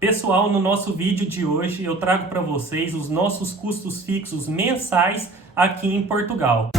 Pessoal, no nosso vídeo de hoje eu trago para vocês os nossos custos fixos mensais aqui em Portugal.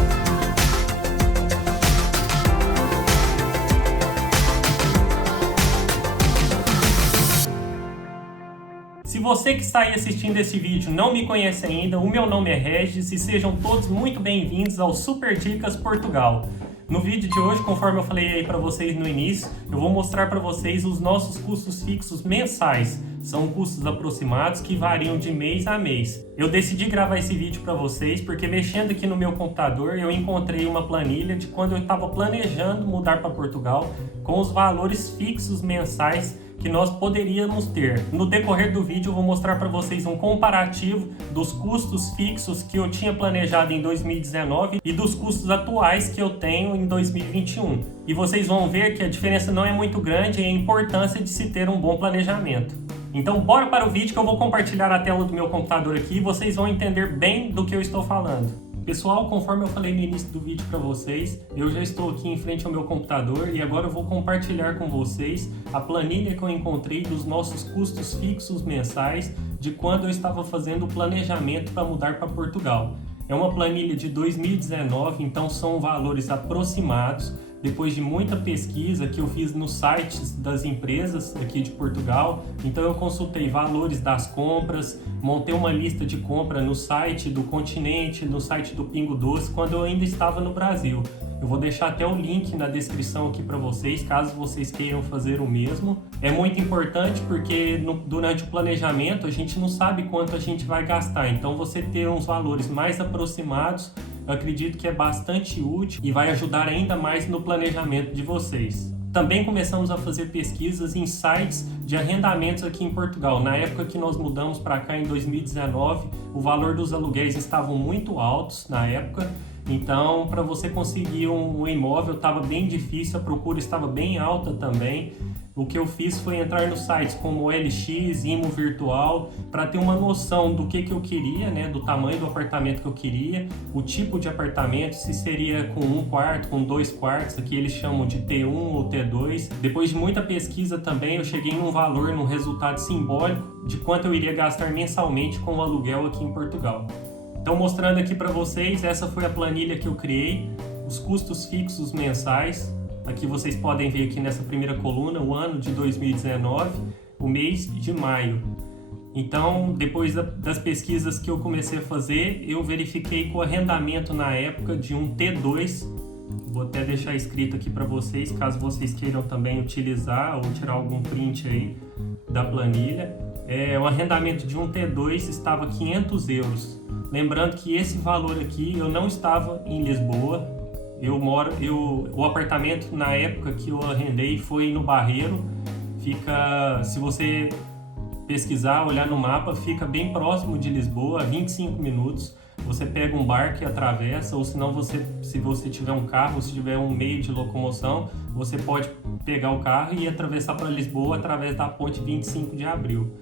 Se você que está aí assistindo esse vídeo não me conhece ainda, o meu nome é Regis e sejam todos muito bem-vindos ao Super Dicas Portugal. No vídeo de hoje, conforme eu falei aí para vocês no início, eu vou mostrar para vocês os nossos custos fixos mensais. São custos aproximados que variam de mês a mês. Eu decidi gravar esse vídeo para vocês porque mexendo aqui no meu computador eu encontrei uma planilha de quando eu estava planejando mudar para Portugal com os valores fixos mensais que nós poderíamos ter. No decorrer do vídeo eu vou mostrar para vocês um comparativo dos custos fixos que eu tinha planejado em 2019 e dos custos atuais que eu tenho em 2021. E vocês vão ver que a diferença não é muito grande e a importância de se ter um bom planejamento. Então bora para o vídeo que eu vou compartilhar a tela do meu computador aqui e vocês vão entender bem do que eu estou falando. Pessoal, conforme eu falei no início do vídeo para vocês, eu já estou aqui em frente ao meu computador e agora eu vou compartilhar com vocês a planilha que eu encontrei dos nossos custos fixos mensais de quando eu estava fazendo o planejamento para mudar para Portugal. É uma planilha de 2019, então são valores aproximados. Depois de muita pesquisa que eu fiz nos sites das empresas aqui de Portugal, então eu consultei valores das compras, montei uma lista de compra no site do Continente, no site do Pingo Doce, quando eu ainda estava no Brasil. Eu vou deixar até o link na descrição aqui para vocês, caso vocês queiram fazer o mesmo. É muito importante porque durante o planejamento a gente não sabe quanto a gente vai gastar, então você ter uns valores mais aproximados eu acredito que é bastante útil e vai ajudar ainda mais no planejamento de vocês. Também começamos a fazer pesquisas em sites de arrendamentos aqui em Portugal. Na época que nós mudamos para cá em 2019, o valor dos aluguéis estavam muito altos na época. Então, para você conseguir um imóvel estava bem difícil, a procura estava bem alta também. O que eu fiz foi entrar nos sites como OLX, Imo Virtual, para ter uma noção do que eu queria, né, do tamanho do apartamento que eu queria, o tipo de apartamento, se seria com 1 quarto, com 2 quartos, aqui eles chamam de T1 ou T2. Depois de muita pesquisa também, eu cheguei num valor, num resultado simbólico de quanto eu iria gastar mensalmente com o aluguel aqui em Portugal. Então, mostrando aqui para vocês, essa foi a planilha que eu criei, os custos fixos mensais. Aqui vocês podem ver aqui nessa primeira coluna o ano de 2019, o mês de maio. Então, depois das pesquisas que eu comecei a fazer, eu verifiquei que o arrendamento na época de um T2, vou até deixar escrito aqui para vocês, caso vocês queiram também utilizar ou tirar algum print aí da planilha, o arrendamento de um T2 estava 500 euros. Lembrando que esse valor aqui eu não estava em Lisboa. O apartamento na época que eu arrendei foi no Barreiro. Fica, se você pesquisar, olhar no mapa, fica bem próximo de Lisboa, 25 minutos. Você pega um barco e atravessa, ou senão se você tiver um carro, se tiver um meio de locomoção, você pode pegar o carro e atravessar para Lisboa através da ponte 25 de abril.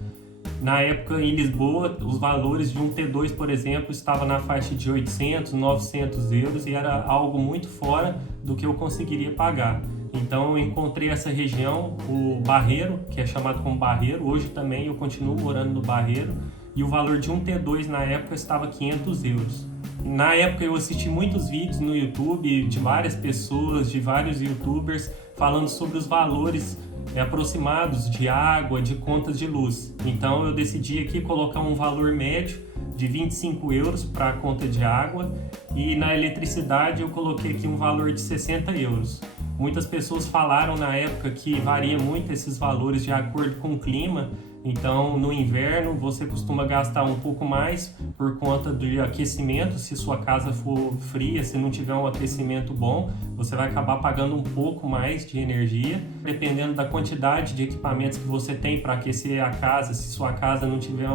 Na época, em Lisboa, os valores de um T2, por exemplo, estavam na faixa de 800, 900 euros e era algo muito fora do que eu conseguiria pagar. Então, eu encontrei essa região, o Barreiro, que é chamado como Barreiro. Hoje também eu continuo morando no Barreiro e o valor de um T2 na época estava 500 euros. Na época, eu assisti muitos vídeos no YouTube de várias pessoas, de vários youtubers, falando sobre os valores aproximados de água, de contas de luz. Então eu decidi aqui colocar um valor médio de 25 euros para a conta de água e na eletricidade eu coloquei aqui um valor de 60 euros. Muitas pessoas falaram na época que varia muito esses valores de acordo com o clima. Então, no inverno, você costuma gastar um pouco mais por conta de aquecimento. Se sua casa for fria, se não tiver um aquecimento bom, você vai acabar pagando um pouco mais de energia. Dependendo da quantidade de equipamentos que você tem para aquecer a casa, se sua casa não tiver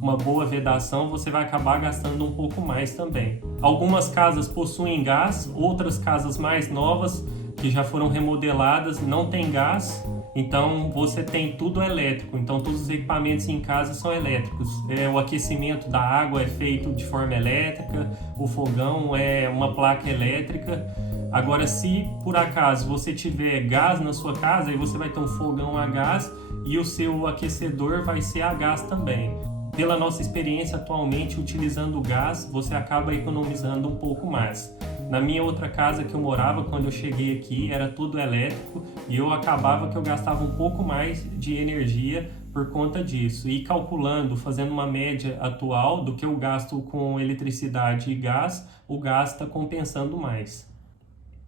uma boa vedação, você vai acabar gastando um pouco mais também. Algumas casas possuem gás, outras casas mais novas, que já foram remodeladas, não tem gás. Então você tem tudo elétrico, então todos os equipamentos em casa são elétricos. O aquecimento da água é feito de forma elétrica, o fogão é uma placa elétrica, Agora, se por acaso você tiver gás na sua casa, aí você vai ter um fogão a gás e o seu aquecedor vai ser a gás também. Pela nossa experiência atualmente, utilizando o gás, você acaba economizando um pouco mais. Na minha outra casa que eu morava, quando eu cheguei aqui, era tudo elétrico e eu acabava que eu gastava um pouco mais de energia por conta disso. E calculando, fazendo uma média atual do que eu gasto com eletricidade e gás, o gás está compensando mais.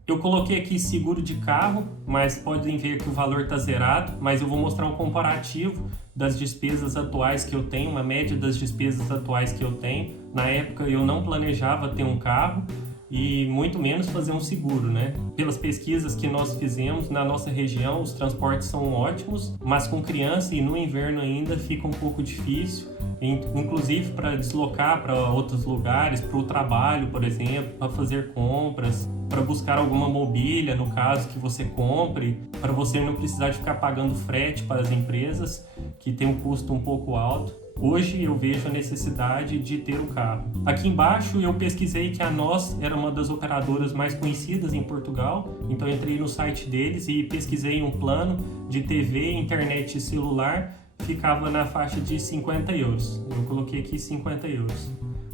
Eu coloquei aqui seguro de carro, mas podem ver que o valor está zerado, mas eu vou mostrar um comparativo das despesas atuais que eu tenho, uma média das despesas atuais que eu tenho. Na época eu não planejava ter um carro e muito menos fazer um seguro, né? Pelas pesquisas que nós fizemos na nossa região, os transportes são ótimos, mas com criança e no inverno ainda fica um pouco difícil, inclusive para deslocar para outros lugares, para o trabalho, por exemplo, para fazer compras, para buscar alguma mobília, no caso que você compre, para você não precisar de ficar pagando frete para as empresas, que tem um custo um pouco alto. Hoje eu vejo a necessidade de ter o carro. Aqui embaixo eu pesquisei que a NOS era uma das operadoras mais conhecidas em Portugal, então eu entrei no site deles e pesquisei um plano de TV, internet e celular, ficava na faixa de 50 euros. Eu coloquei aqui 50 euros.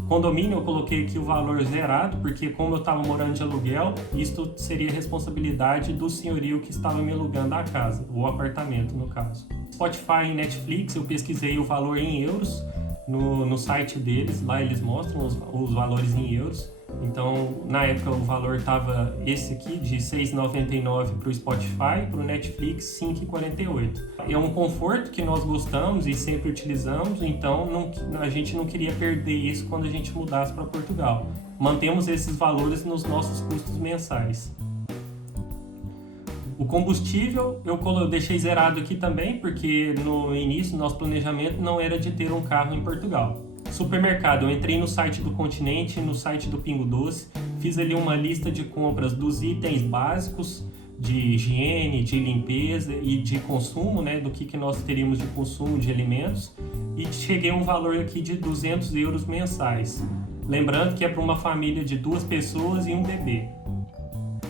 Condomínio eu coloquei aqui o valor zerado, porque como eu estava morando de aluguel, isto seria responsabilidade do senhorio que estava me alugando a casa, o apartamento no caso. Spotify e Netflix eu pesquisei o valor em euros no site deles, lá eles mostram os valores em euros. Então na época o valor estava esse aqui de 6,99 para o Spotify, para o Netflix 5,48. É um conforto que nós gostamos e sempre utilizamos, então a gente não queria perder isso quando a gente mudasse para Portugal. Mantemos esses valores nos nossos custos mensais. O combustível eu deixei zerado aqui também, porque no início nosso planejamento não era de ter um carro em Portugal. Supermercado, eu entrei no site do Continente, no site do Pingo Doce, fiz ali uma lista de compras dos itens básicos de higiene, de limpeza e de consumo, né, do que nós teríamos de consumo de alimentos, e cheguei a um valor aqui de 200 euros mensais. Lembrando que é para uma família de 2 pessoas e um bebê.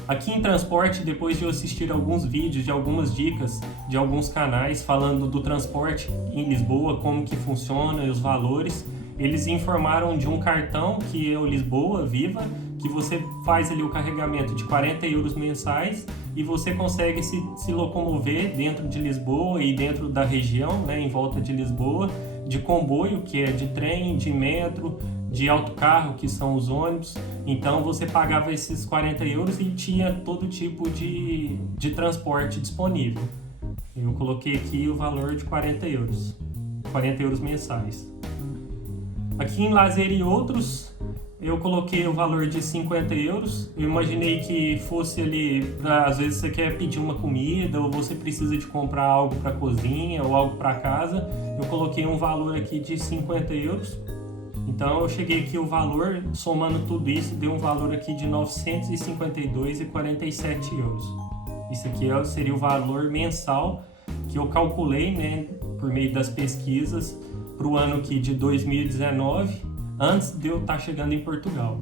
Aqui em transporte, depois de eu assistir alguns vídeos de algumas dicas de alguns canais falando do transporte em Lisboa, como que funciona e os valores, eles informaram de um cartão que é o Lisboa Viva, que você faz ali o carregamento de 40 euros mensais e você consegue se locomover dentro de Lisboa e dentro da região, né, em volta de Lisboa, de comboio, que é de trem, de metro, de autocarro, que são os ônibus. Então você pagava esses 40 euros e tinha todo tipo de transporte disponível. Eu coloquei aqui o valor de 40 euros mensais. Aqui em lazer e outros, eu coloquei o valor de 50 euros. Eu imaginei que fosse ali, às vezes você quer pedir uma comida ou você precisa de comprar algo para a cozinha ou algo para casa. Eu coloquei um valor aqui de 50 euros. Então eu cheguei aqui, o valor, somando tudo isso, deu um valor aqui de 952,47 euros. Isso aqui seria o valor mensal que eu calculei, né, por meio das pesquisas, para o ano aqui de 2019, antes de eu estar chegando em Portugal.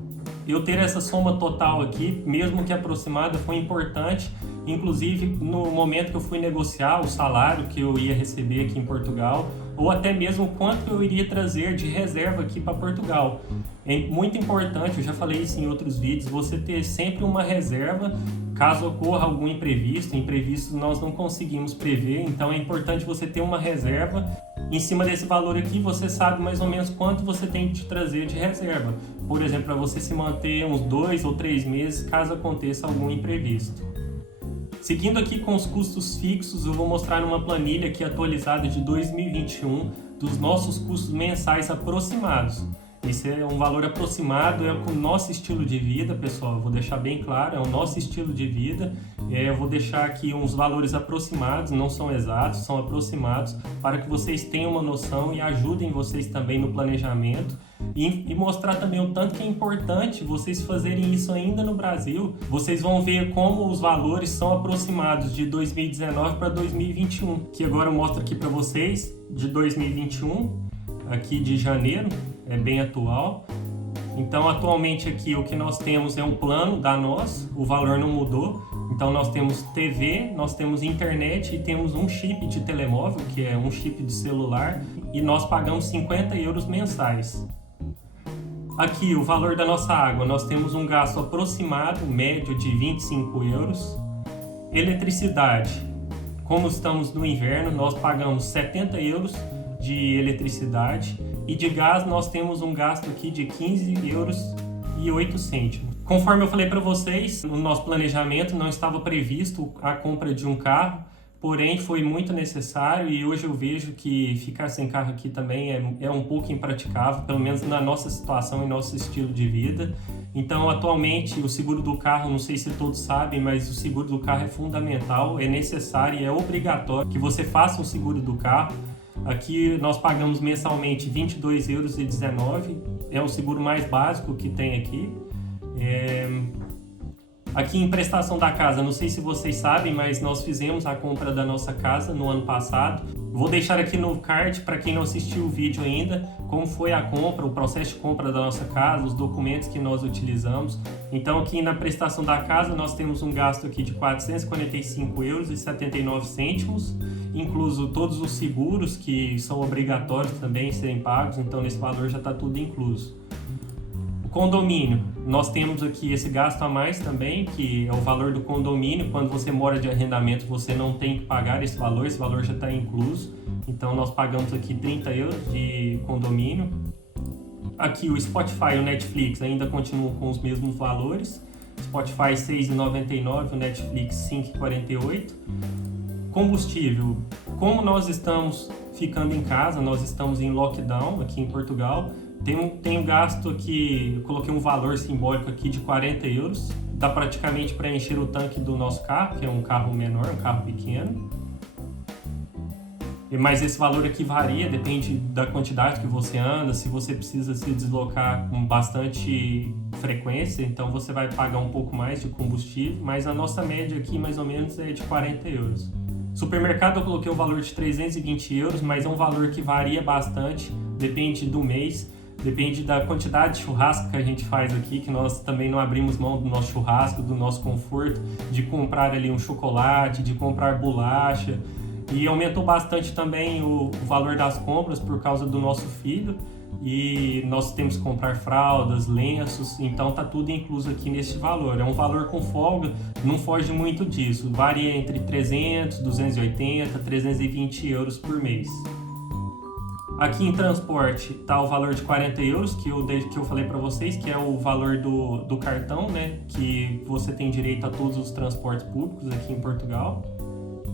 Eu ter essa soma total aqui, mesmo que aproximada, foi importante, inclusive no momento que eu fui negociar o salário que eu ia receber aqui em Portugal, ou até mesmo quanto eu iria trazer de reserva aqui para Portugal. É muito importante, eu já falei isso em outros vídeos, você ter sempre uma reserva caso ocorra algum imprevisto. Imprevisto nós não conseguimos prever, então é importante você ter uma reserva. Em cima desse valor aqui, você sabe mais ou menos quanto você tem que trazer de reserva. Por exemplo, para você se manter uns 2 ou 3 meses, caso aconteça algum imprevisto. Seguindo aqui com os custos fixos, eu vou mostrar uma planilha aqui atualizada de 2021 dos nossos custos mensais aproximados. Isso é um valor aproximado, é com o nosso estilo de vida, pessoal. Eu vou deixar bem claro, é o nosso estilo de vida. Eu vou deixar aqui uns valores aproximados, não são exatos, são aproximados, para que vocês tenham uma noção e ajudem vocês também no planejamento. E mostrar também o tanto que é importante vocês fazerem isso ainda no Brasil. Vocês vão ver como os valores são aproximados de 2019 para 2021, que agora eu mostro aqui para vocês de 2021, aqui de janeiro, é bem atual. Então, atualmente aqui o que nós temos é um plano da nós, o valor não mudou. Então, nós temos TV, nós temos internet e temos um chip de telemóvel, que é um chip de celular, e nós pagamos 50 euros mensais. Aqui, o valor da nossa água, nós temos um gasto aproximado, médio, de 25 euros. Eletricidade, como estamos no inverno, nós pagamos 70 euros de eletricidade. E de gás nós temos um gasto aqui de 15 euros e 8 cêntimos. Conforme eu falei para vocês, no nosso planejamento não estava previsto a compra de um carro, porém foi muito necessário e hoje eu vejo que ficar sem carro aqui também é um pouco impraticável, pelo menos na nossa situação e nosso estilo de vida. Então, atualmente, o seguro do carro, não sei se todos sabem, mas o seguro do carro é fundamental, é necessário e é obrigatório que você faça um seguro do carro. Aqui nós pagamos mensalmente 22,19 euros, é o seguro mais básico que tem aqui. Aqui em prestação da casa, não sei se vocês sabem, mas nós fizemos a compra da nossa casa no ano passado. Vou deixar aqui no card para quem não assistiu o vídeo ainda, como foi a compra, o processo de compra da nossa casa, os documentos que nós utilizamos. Então aqui na prestação da casa nós temos um gasto aqui de 445,79 euros, incluso todos os seguros que são obrigatórios também serem pagos, então nesse valor já está tudo incluso. Condomínio, nós temos aqui esse gasto a mais também, que é o valor do condomínio. Quando você mora de arrendamento, você não tem que pagar esse valor já está incluso. Então nós pagamos aqui 30 euros de condomínio. Aqui o Spotify e o Netflix ainda continuam com os mesmos valores. Spotify 6,99, o Netflix 5,48. Combustível, como nós estamos ficando em casa, nós estamos em lockdown aqui em Portugal, tenho gasto aqui, eu coloquei um valor simbólico aqui de 40 euros, dá praticamente para encher o tanque do nosso carro, que é um carro menor, um carro pequeno. Mas esse valor aqui varia, depende da quantidade que você anda, se você precisa se deslocar com bastante frequência, então você vai pagar um pouco mais de combustível, mas a nossa média aqui mais ou menos é de 40 euros. Supermercado eu coloquei o valor de 320 euros, mas é um valor que varia bastante, depende do mês. Depende da quantidade de churrasco que a gente faz aqui, que nós também não abrimos mão do nosso churrasco, do nosso conforto, de comprar ali um chocolate, de comprar bolacha. E aumentou bastante também o valor das compras por causa do nosso filho. E nós temos que comprar fraldas, lenços, então tá tudo incluso aqui nesse valor. É um valor com folga, não foge muito disso. Varia entre 300, 280, 320 euros por mês. Aqui em transporte está o valor de 40 euros que eu falei para vocês, que é o valor do cartão, né? Que você tem direito a todos os transportes públicos aqui em Portugal.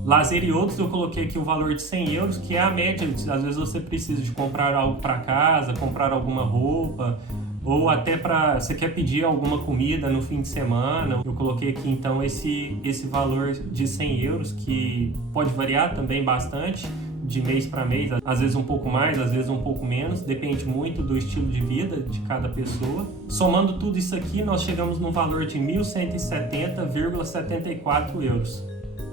Lazer e outros eu coloquei aqui o valor de 100 euros, que é a média. Às vezes você precisa de comprar algo para casa, comprar alguma roupa, ou até você quer pedir alguma comida no fim de semana. Eu coloquei aqui então esse valor de 100 euros, que pode variar também bastante de mês para mês, às vezes um pouco mais, às vezes um pouco menos, depende muito do estilo de vida de cada pessoa. Somando tudo isso aqui, nós chegamos no valor de 1.170,74 euros.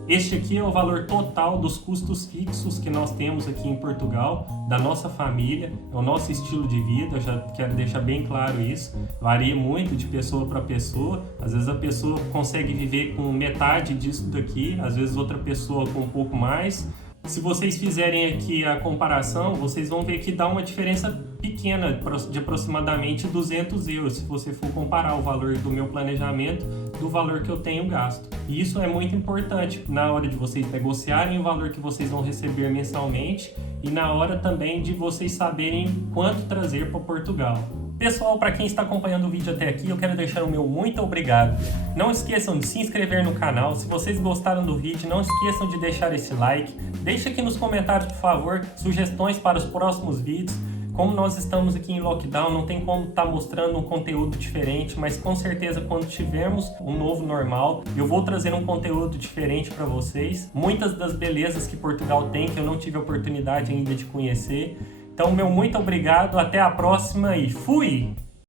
Este aqui é o valor total dos custos fixos que nós temos aqui em Portugal, da nossa família, é o nosso estilo de vida, eu já quero deixar bem claro isso, varia muito de pessoa para pessoa, às vezes a pessoa consegue viver com metade disso daqui, às vezes outra pessoa com um pouco mais. Se vocês fizerem aqui a comparação, vocês vão ver que dá uma diferença pequena, de aproximadamente 200 euros, se você for comparar o valor do meu planejamento do valor que eu tenho gasto. E isso é muito importante na hora de vocês negociarem o valor que vocês vão receber mensalmente e na hora também de vocês saberem quanto trazer para Portugal. Pessoal, para quem está acompanhando o vídeo até aqui, eu quero deixar o meu muito obrigado. Não esqueçam de se inscrever no canal. Se vocês gostaram do vídeo, não esqueçam de deixar esse like. Deixe aqui nos comentários, por favor, sugestões para os próximos vídeos. Como nós estamos aqui em lockdown, não tem como estar mostrando um conteúdo diferente, mas com certeza quando tivermos um novo normal, eu vou trazer um conteúdo diferente para vocês. Muitas das belezas que Portugal tem, que eu não tive a oportunidade ainda de conhecer. Então, meu muito obrigado, até a próxima e fui!